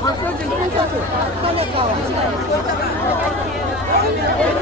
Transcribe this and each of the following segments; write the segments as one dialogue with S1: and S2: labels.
S1: 我说준팀장은빨리갈 아.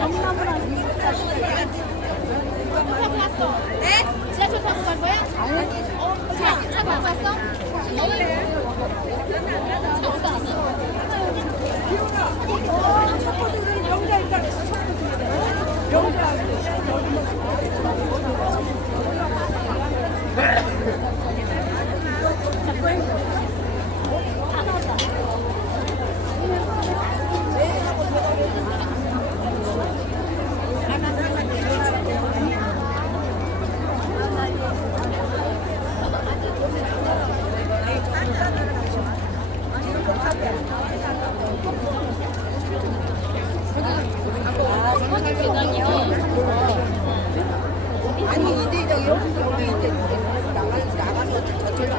S1: 엄마만 아니면
S2: 네? 지하철 타고 갈 거야? 어, 차, 차 타고 왔어?
S3: 아니 이제 저기 여기 이제 나가 나가서 저쪽으로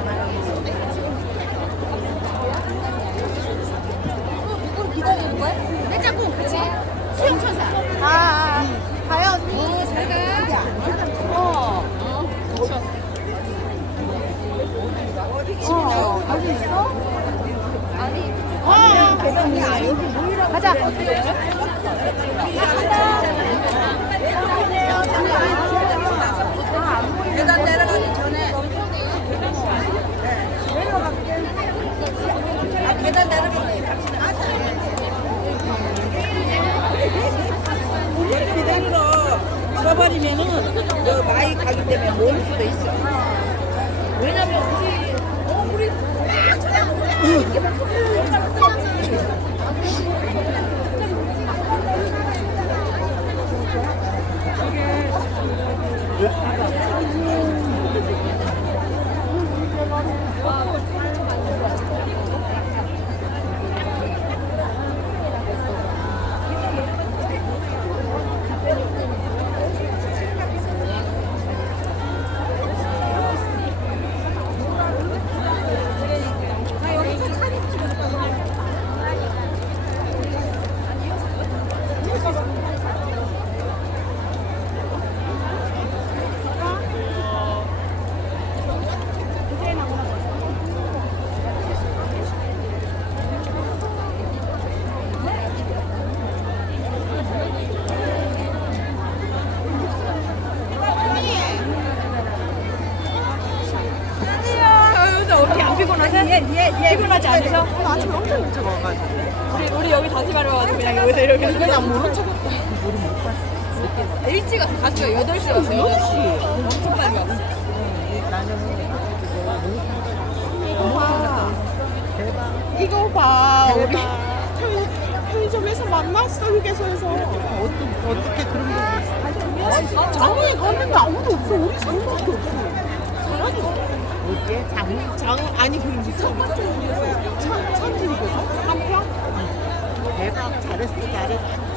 S2: 누굴 기다리는 거야? 내 짝꿍, 그치? 수영천사.
S3: 아, 아, 아. 가요 언니.
S2: 잘 가.
S3: 어.
S2: 어, 어디 있어? 아니,
S3: 어. 계단이 아 여기 모이라고. 가자. 전에. 아 밀어버리면은 그 마이 가기 때문에 모일 수도 있어. 왜냐면 우리 어 우리
S4: 요새 Yeah. 피곤하세요? 피곤하지 않으셔?
S3: 아침에 엄청 일찍 와가지고.
S4: 우리, 우리 여기 다시 가려가지고 그냥 여기서 이렇게
S3: 그냥 모른 척 했다.
S4: 일찍 왔어 가수가 8시 왔어요 8시 엄청 빨리 왔어
S3: 이거 봐. 우리 편- 편의점에서 만났어 휴게소에서. 어떻게 어떻게 그런 게 있어? 장에 갔는데 아무도 없어. 우리 상밖에 없어. 잘하지. 어 디에 장? 장 아니 그 이제 첫 번째. 차 차들이 휴게소 한평. 대박 잘했어 잘했어.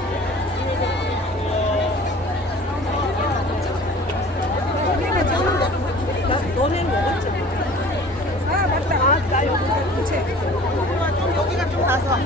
S3: 너네는 먹었지? 아 맞다. 아, 나 여기 그치. 좀 여기가 좀 나서.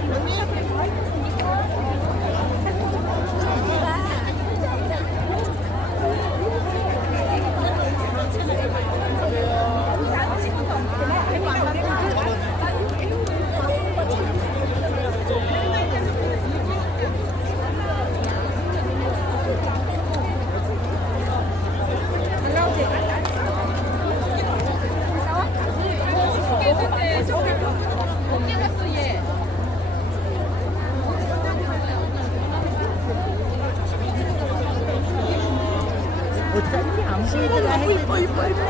S5: 너무 이뻐 이뻐 이뻐.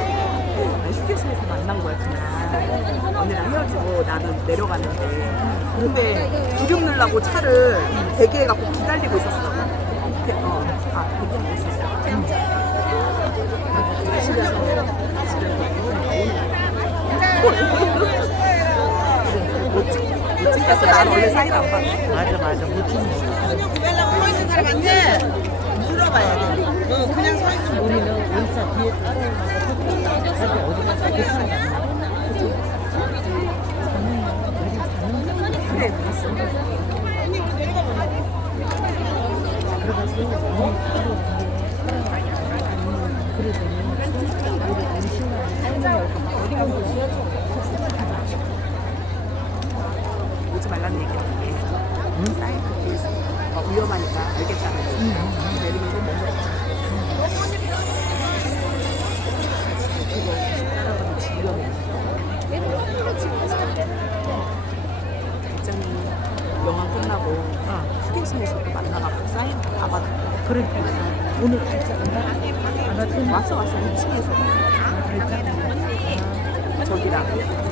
S1: 휴게소에서 만난 거야 그냥 언니랑 헤어지고 나는 내려갔는데 근데 구경 넣으려고 차를 대기해 갖고 기다리고 있었어 대- 어, 아 대기하고 있었어 집에서 못 찍- 못 찍겠어 나는 원래 사인 안
S5: 맞아 맞아 못 찍는 그냥 구별하고 서 있는 사람 한테 물어봐야 돼. 너 그냥 서 있으면 우리는 원사 뒤에 따라오고 어디 가서
S1: 그래 봤어 오지 말라는 얘기야. 이게 사이트에서 어, 위험하니까 알겠다는 내리는 거 먼저 그거 영화 끝나고 휴게소에서 또 만나갖고 사인 다 받았고.
S5: 그러니까. 오늘 않나? 안
S1: 왔어 왔어 2층에서. 저기랑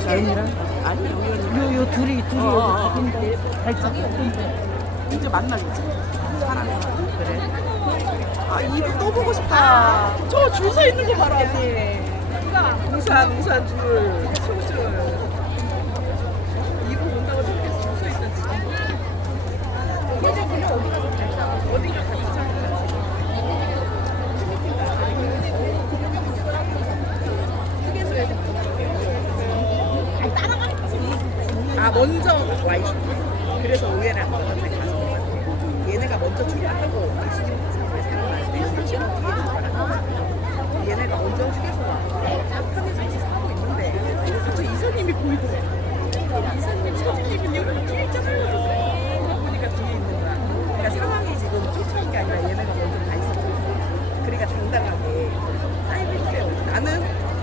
S5: 자연이랑?
S1: 아니 여기
S5: 요, 요 둘이 둘이
S1: 어, 어, 어.
S5: 여기 발짝 데.
S1: 이제 만나겠지. 사람이. 그래. 아 이거 또 보고 싶다.
S5: 저 줄 서 있는 거 봐라. 언니
S1: 우산 우산 줄. 소줄 먼저 와 있어. 그